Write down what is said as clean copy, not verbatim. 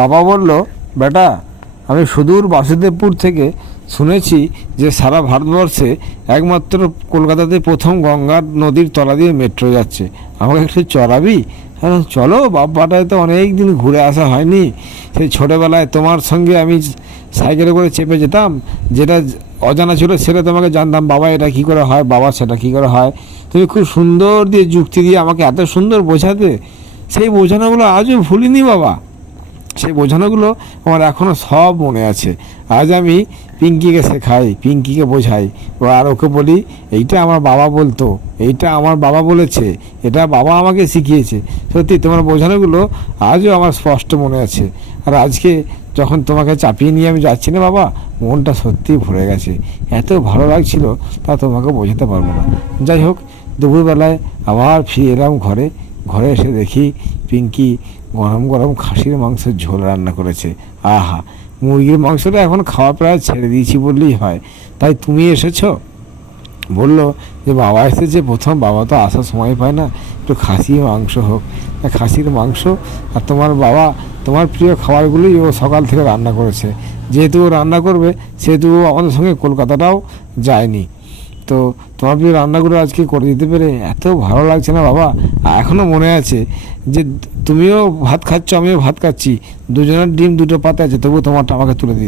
বাবা বলল, বেটা, আমি সুদূর বাসুদেবপুর থেকে শুনেছি যে সারা ভারতবর্ষে একমাত্র কলকাতাতে প্রথম গঙ্গা নদীর তলা দিয়ে মেট্রো যাচ্ছে, আমাকে একটু চড়াবি? হ্যাঁ, চলো, বাপ্পাটায় তো অনেক দিন ঘুরে আসা হয়নি। সেই ছোটোবেলায় তোমার সঙ্গে আমি সাইকেলে করে চেপে যেতাম, যেটা অজানা ছিল সেটা তোমাকে জানতাম, বাবা এটা কী করে হয়, বাবা সেটা কী করে হয়। তুমি খুব সুন্দর দিয়ে যুক্তি দিয়ে আমাকে এত সুন্দর বোঝাতে, সেই বোঝানোগুলো আজও ভুলিনি বাবা। সেই বোঝানোগুলো আমার এখনও সব মনে আছে। আজ আমি পিঙ্কিকে শেখাই, পিঙ্কিকে বোঝাই, আর ওকে বলি এইটা আমার বাবা বলতো, এইটা আমার বাবা বলেছে, এটা বাবা আমাকে শিখিয়েছে। সত্যি তোমার বোঝানোগুলো আজও আমার স্পষ্ট মনে আছে। আর আজকে যখন তোমাকে চাপিয়ে নিয়ে আমি যাচ্ছি না বাবা, মনটা সত্যিই ভরে গেছে, এত ভালো লাগছিল তা তোমাকে বোঝাতে পারবো না। যাই হোক, দুপুরবেলায় আবার ফিরে এলাম ঘরে। ঘরে এসে দেখি পিঙ্কি গরম গরম খাসির মাংসের ঝোল রান্না করেছে। আহা, মুরগির মাংসটা এখন খাওয়া প্রায় ছেড়ে দিয়েছি বললেই হয়। তাই তুমি এসেছো? বলল যে বাবা এসেছে প্রথম, বাবা তো আসার সময় পায় না, একটু খাসির মাংস হোক। খাসির মাংস আর তোমার বাবা তোমার প্রিয় খাবারগুলোই ও সকাল থেকে রান্না করেছে। যেহেতু ও রান্না করবে সেহেতু ও আমাদের সঙ্গে কলকাতাটাও যায়নি। তো তোমার প্রিয় রান্নাগুলো আজকে করে দিতে পেরে এত ভালো লাগছে না বাবা। এখনও মনে আছে যে তুমিও ভাত খাচ্ছ, আমিও ভাত খাচ্ছি, দুজনের ডিম দুটো পাতে আছে, তবু তোমারটা আমাকে তুলে দিতে